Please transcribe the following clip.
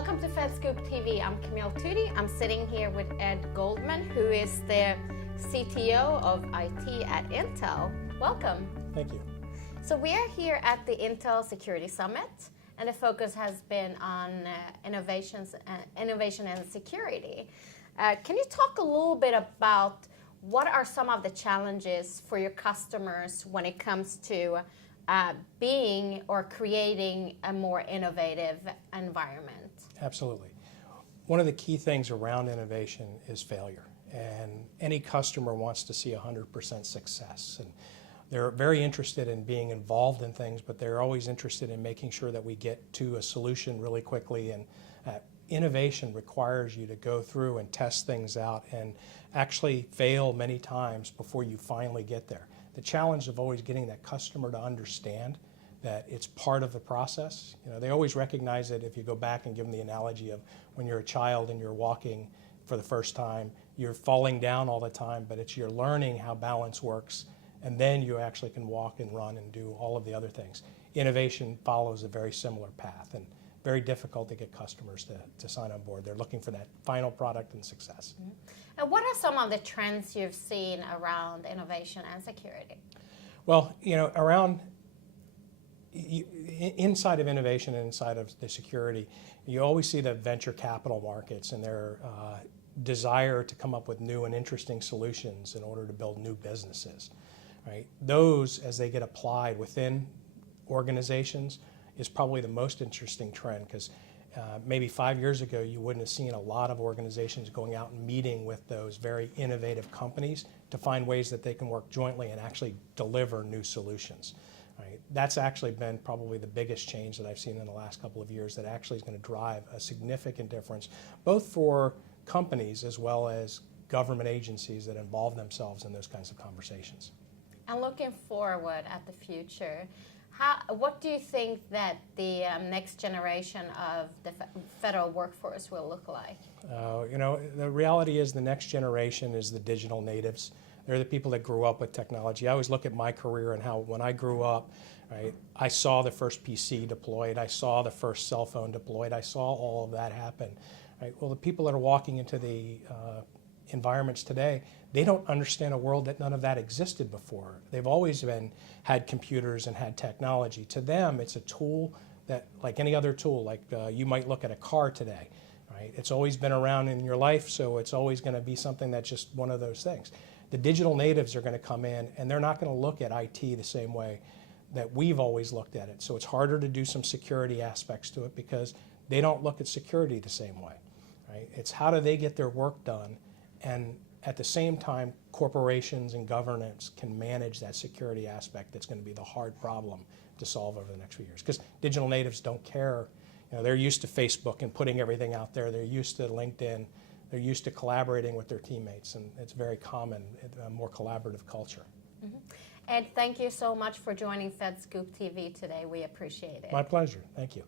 Welcome to FedScoopTV. I'm Camille Tootie. I'm sitting here with Ed Goldman, who is the CTO of IT at Intel. Welcome. Thank you. So we are here at the Intel Security Summit, and the focus has been on innovation and security. Can you talk a little bit about what are some of the challenges for your customers when it comes to being or creating a more innovative environment? Absolutely. One of the key things around innovation is failure, and any customer wants to see 100% success. And they're very interested in being involved in things, but they're always interested in making sure that we get to a solution really quickly. And innovation requires you to go through and test things out and actually fail many times before you finally get there. The challenge of always getting that customer to understand that it's part of the process. You know, they always recognize it. If you go back and give them the analogy of when you're a child and you're walking for the first time, you're falling down all the time, but it's you're learning how balance works, and then you actually can walk and run and do all of the other things. Innovation follows a very similar path, and very difficult to get customers to sign on board. They're looking for that final product and success. Mm-hmm. And what are some of the trends you've seen around innovation and security? Well, you know, inside of innovation and inside of the security, you always see the venture capital markets and their desire to come up with new and interesting solutions in order to build new businesses. Right? Those, as they get applied within organizations, is probably the most interesting trend, because maybe 5 years ago you wouldn't have seen a lot of organizations going out and meeting with those very innovative companies to find ways that they can work jointly and actually deliver new solutions. Right? That's actually been probably the biggest change that I've seen in the last couple of years that actually is going to drive a significant difference, both for companies as well as government agencies that involve themselves in those kinds of conversations. And looking forward at the future, what do you think that the next generation of the federal workforce will look like? You know, the reality is the next generation is the digital natives. They're the people that grew up with technology. I always look at my career and how when I grew up, right, I saw the first PC deployed, I saw the first cell phone deployed, I saw all of that happen. Right? Well, the people that are walking into the environments today, they don't understand a world that none of that existed before. They've always had computers and had technology. To them, it's a tool that, like any other tool, like you might look at a car today, right? It's always been around in your life, so it's always going to be something that's just one of those things. The digital natives are going to come in, and they're not going to look at IT the same way that we've always looked at it. So it's harder to do some security aspects to it because they don't look at security the same way, right? It's how do they get their work done, and at the same time, corporations and governance can manage that security aspect. That's going to be the hard problem to solve over the next few years. Because digital natives don't care. You know, they're used to Facebook and putting everything out there. They're used to LinkedIn. They're used to collaborating with their teammates, and it's very common, a more collaborative culture. Mm-hmm. Ed, thank you so much for joining FedScoopTV today. We appreciate it. My pleasure. Thank you.